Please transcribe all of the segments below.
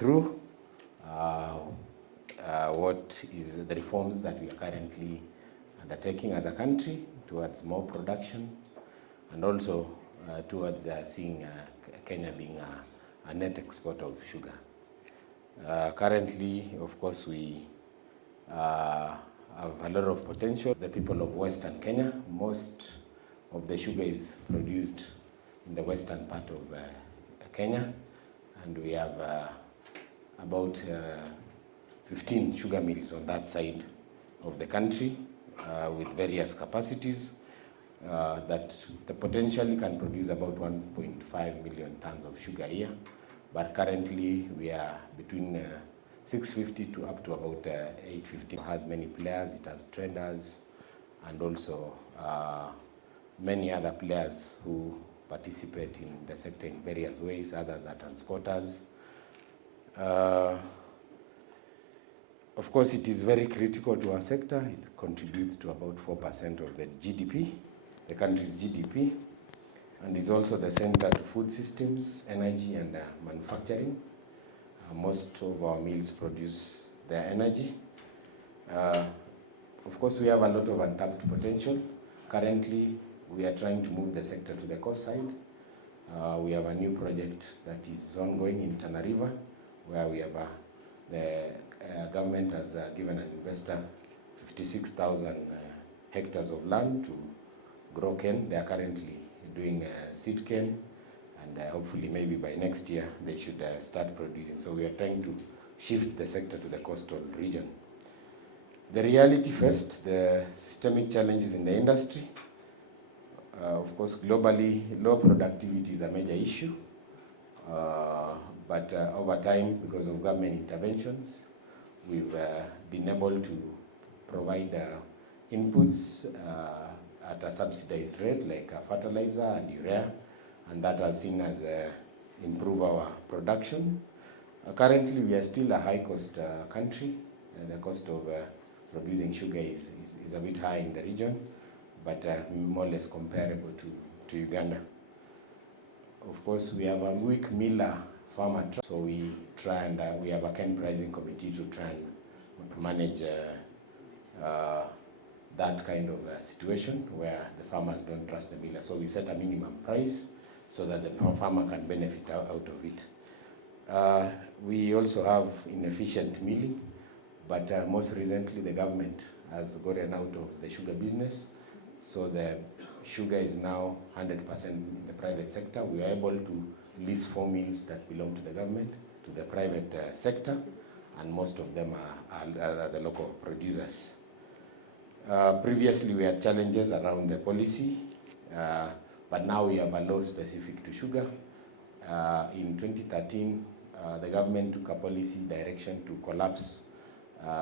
through what is the reforms that we are currently undertaking as a country towards more production, and also towards seeing Kenya being a net exporter of sugar. Currently, of course, we have a lot of potential. The people of Western Kenya, most of the sugar is produced in the western part of Kenya, and we have about 15 sugar mills on that side of the country with various capacities that potentially can produce about 1.5 million tons of sugar a year. But currently we are between 650 to up to about 850. It has many players, it has traders, and also many other players who participate in the sector in various ways. Others are transporters. Of course, it is very critical to our sector. It contributes to about 4% of the GDP, the country's GDP, and is also the center to food systems, energy, and manufacturing. Most of our mills produce their energy. Of course, we have a lot of untapped potential. Currently, we are trying to move the sector to the coast side. We have a new project that is ongoing in Tana River, where we have the government has given an investor 56,000 hectares of land to grow cane. They are currently doing seed cane, and hopefully maybe by next year they should start producing. So we are trying to shift the sector to the coastal region. The reality first, the systemic challenges in the industry. Of course, globally, low productivity is a major issue, but over time, because of government interventions, we've been able to provide inputs at a subsidized rate, like fertilizer and urea, and that has seen us improve our production. Currently, we are still a high-cost country, and the cost of producing sugar is a bit high in the region, but more or less comparable to Uganda. Of course, we have a weak miller farmer, so we try and we have a cane pricing committee to try and manage that kind of situation where the farmers don't trust the miller. So we set a minimum price so that the farmer can benefit out of it. We also have inefficient milling, but most recently the government has gotten out of the sugar business. So the sugar is now 100% in the private sector. We are able to lease 4 mills that belong to the government to the private sector, and most of them are the local producers. Previously we had challenges around the policy, but now we have a law specific to sugar. In 2013, the government took a policy direction to collapse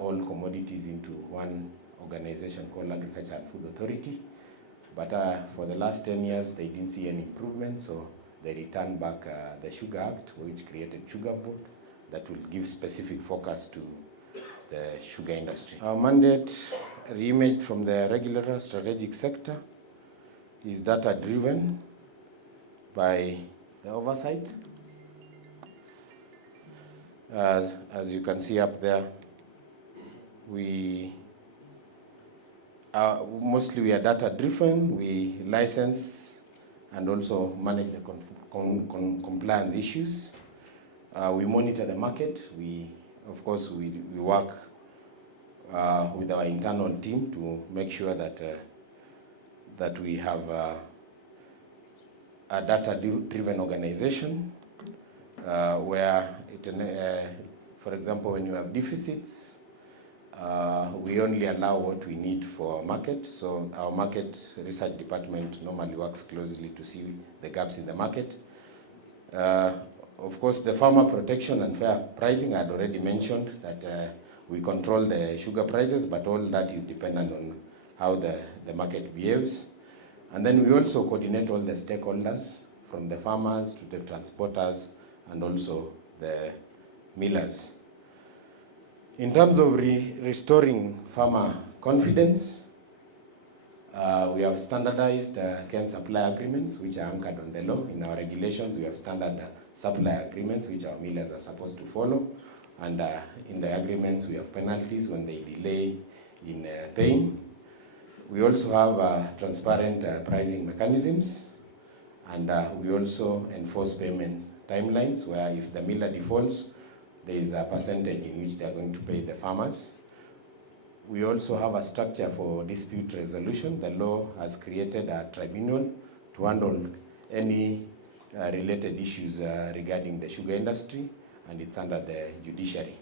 all commodities into one organization called Agriculture and Food Authority. But for the last 10 years, they didn't see any improvement, so they returned back the Sugar Act, which created Sugar Board that will give specific focus to the sugar industry. Our mandate, reimaged from the regular strategic sector, is data-driven by the oversight. As you can see up there, mostly we are data-driven. We license and also manage the compliance issues. We monitor the market. Of course, we work with our internal team to make sure that we have a data-driven organization where, for example, when you have deficits, we only allow what we need for our market. So our market research department normally works closely to see the gaps in the market. Of course, the farmer protection and fair pricing, I had already mentioned that we control the sugar prices, but all that is dependent on how the market behaves. And then we also coordinate all the stakeholders, from the farmers to the transporters and also the millers. In terms of restoring farmer confidence, we have standardized cane supply agreements, which are anchored on the law. In our regulations, we have standard supply agreements which our millers are supposed to follow. And in the agreements, we have penalties when they delay in paying. We also have transparent pricing mechanisms, and we also enforce payment timelines where if the miller defaults, there is a percentage in which they are going to pay the farmers. We also have a structure for dispute resolution. The law has created a tribunal to handle any related issues regarding the sugar industry, and it's under the judiciary.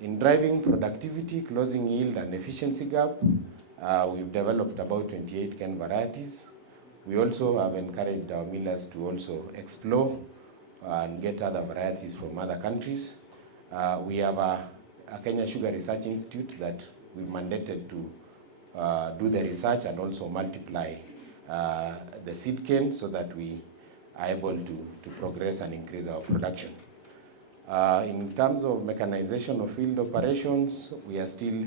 In driving productivity, closing yield and efficiency gap, we've developed about 28 cane varieties. We also have encouraged our millers to also explore and get other varieties from other countries. We have a Kenya Sugar Research Institute that we mandated to do the research and also multiply the seed cane so that we are able to progress and increase our production. In terms of mechanization of field operations, we are still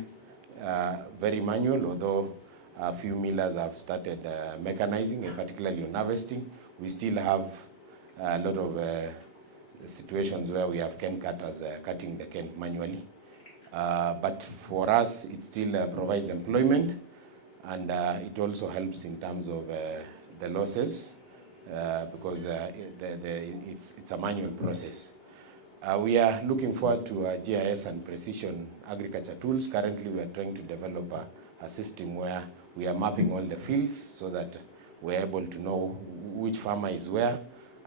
very manual, although a few millers have started mechanizing, and particularly on harvesting. We still have a lot of situations where we have cane cutters cutting the cane manually. But for us, it still provides employment, and it also helps in terms of the losses because it's a manual process. We are looking forward to GIS and precision agriculture tools. Currently, we are trying to develop a system where we are mapping all the fields so that we're able to know which farmer is where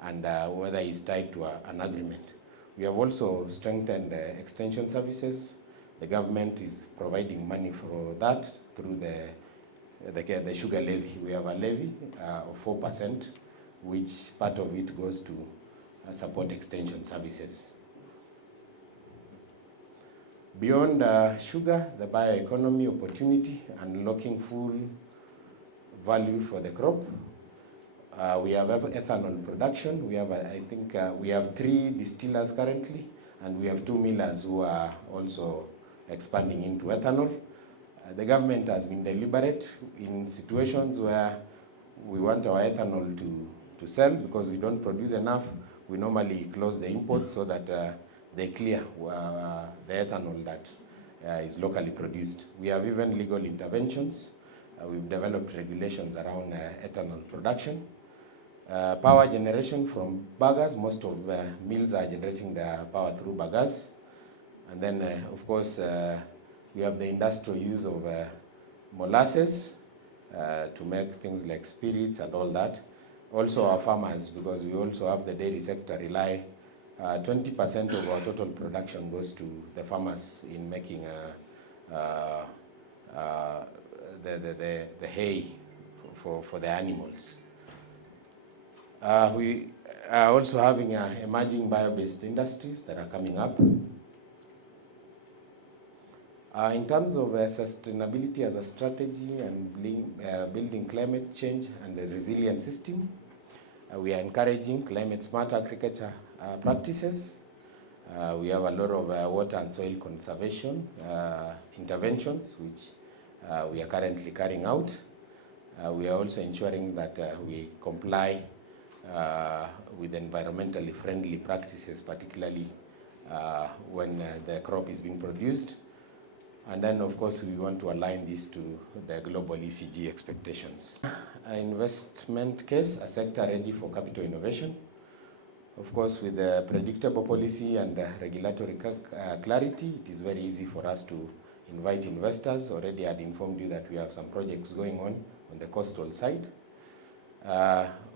and whether he's tied to an agreement. We have also strengthened extension services. The government is providing money for that through the sugar levy. We have a levy of 4%, which part of it goes to support extension services. Beyond sugar, the bioeconomy opportunity, unlocking full value for the crop. We have ethanol production. We have, I think, we have 3 distillers currently, and we have 2 millers who are also expanding into ethanol. The government has been deliberate in situations where we want our ethanol to sell because we don't produce enough. We normally close the imports so that they clear the ethanol that is locally produced. We have even legal interventions. We've developed regulations around ethanol production. Power generation from bagasse. Most of mills are generating their power through bagasse. And then, of course, we have the industrial use of molasses to make things like spirits and all that. Also our farmers, because we also have the dairy sector, rely 20% of our total production goes to the farmers in making the hay for the animals. We are also having emerging bio-based industries that are coming up. In terms of sustainability as a strategy and building climate change and a resilient system, we are encouraging climate-smart agriculture practices. We have a lot of water and soil conservation interventions, which we are currently carrying out. We are also ensuring that we comply with environmentally friendly practices, particularly when the crop is being produced. And then, of course, we want to align this to the global ECG expectations. An investment case, a sector ready for capital innovation. Of course, with the predictable policy and regulatory clarity, it is very easy for us to invite investors. Already I had informed you that we have some projects going on the coastal side.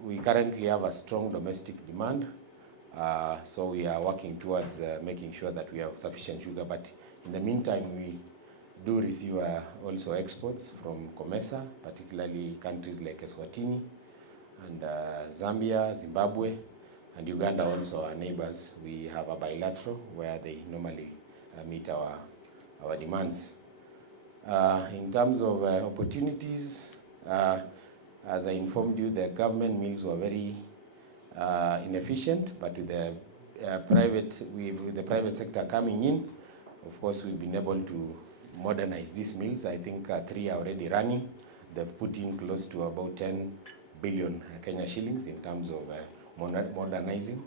We currently have a strong domestic demand, so we are working towards making sure that we have sufficient sugar. But in the meantime, we do receive also exports from COMESA, particularly countries like Eswatini and Zambia, Zimbabwe, and Uganda also our neighbors. We have a bilateral where they normally meet our demands. In terms of opportunities, as I informed you, the government mills were very inefficient, but with the private sector coming in, of course, we've been able to modernize these mills. I think 3 are already running. They've put in close to about 10 billion Kenya shillings in terms of modernizing.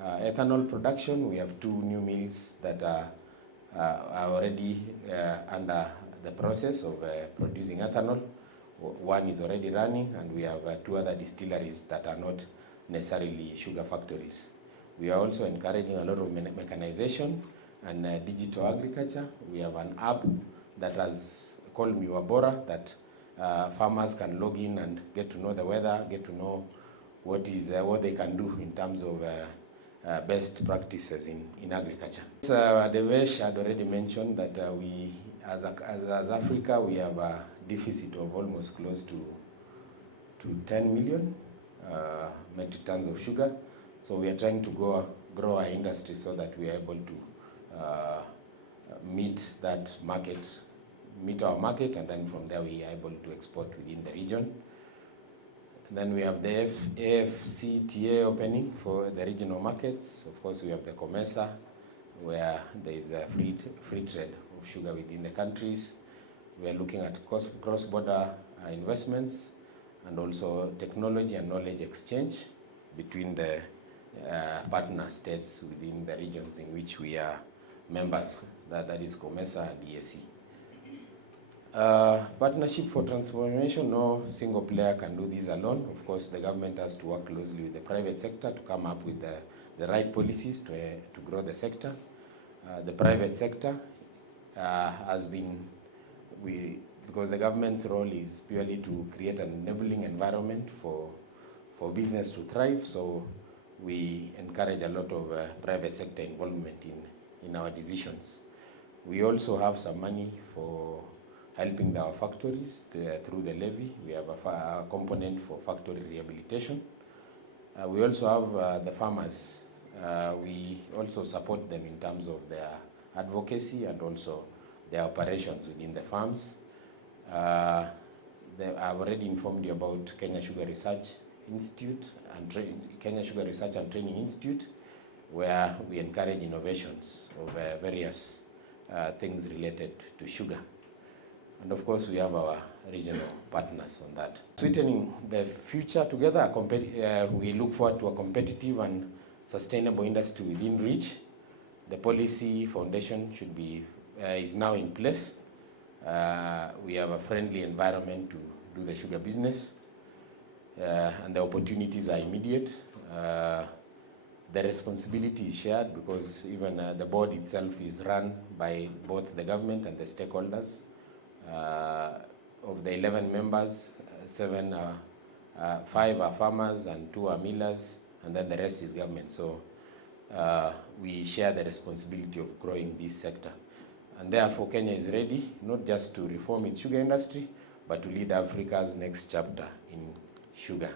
Ethanol production, we have 2 new mills that are already under the process of producing ethanol. One is already running, and we have 2 other distilleries that are not necessarily sugar factories. We are also encouraging a lot of mechanization and digital agriculture. We have an app that has called Miwabora that farmers can log in and get to know the weather, get to know what they can do in terms of best practices in agriculture. Devesh had already mentioned that we, as Africa, we have a deficit of almost close to 10 million metric tons of sugar. So we are trying to grow our industry so that we are able to meet our market, and then from there we are able to export within the region. And then we have the AfCFTA opening for the regional markets. Of course, we have the COMESA, where there is a free trade of sugar within the countries. We are looking at cross-border investments, and also technology and knowledge exchange between the partner states within the regions in which we are members. That is COMESA and EAC. Partnership for transformation, no single player can do this alone. Of course, the government has to work closely with the private sector to come up with the right policies to grow the sector. The private sector has been, because the government's role is purely to create an enabling environment for business to thrive, so we encourage a lot of private sector involvement in our decisions. We also have some money for helping our factories through the levy. We have a component for factory rehabilitation. We also have the farmers. We also support them in terms of their advocacy and also their operations within the farms. I've already informed you about Kenya Sugar Research Institute and Kenya Sugar Research and Training Institute, where we encourage innovations of various things related to sugar. And of course, we have our regional partners on that. Sweetening the future together, we look forward to a competitive and sustainable industry within reach. The policy foundation is now in place. We have a friendly environment to do the sugar business, and the opportunities are immediate. The responsibility is shared because even the board itself is run by both the government and the stakeholders. Of the 11 members, 5 are farmers and 2 are millers, and then the rest is government. So we share the responsibility of growing this sector. And therefore, Kenya is ready not just to reform its sugar industry, but to lead Africa's next chapter in sugar.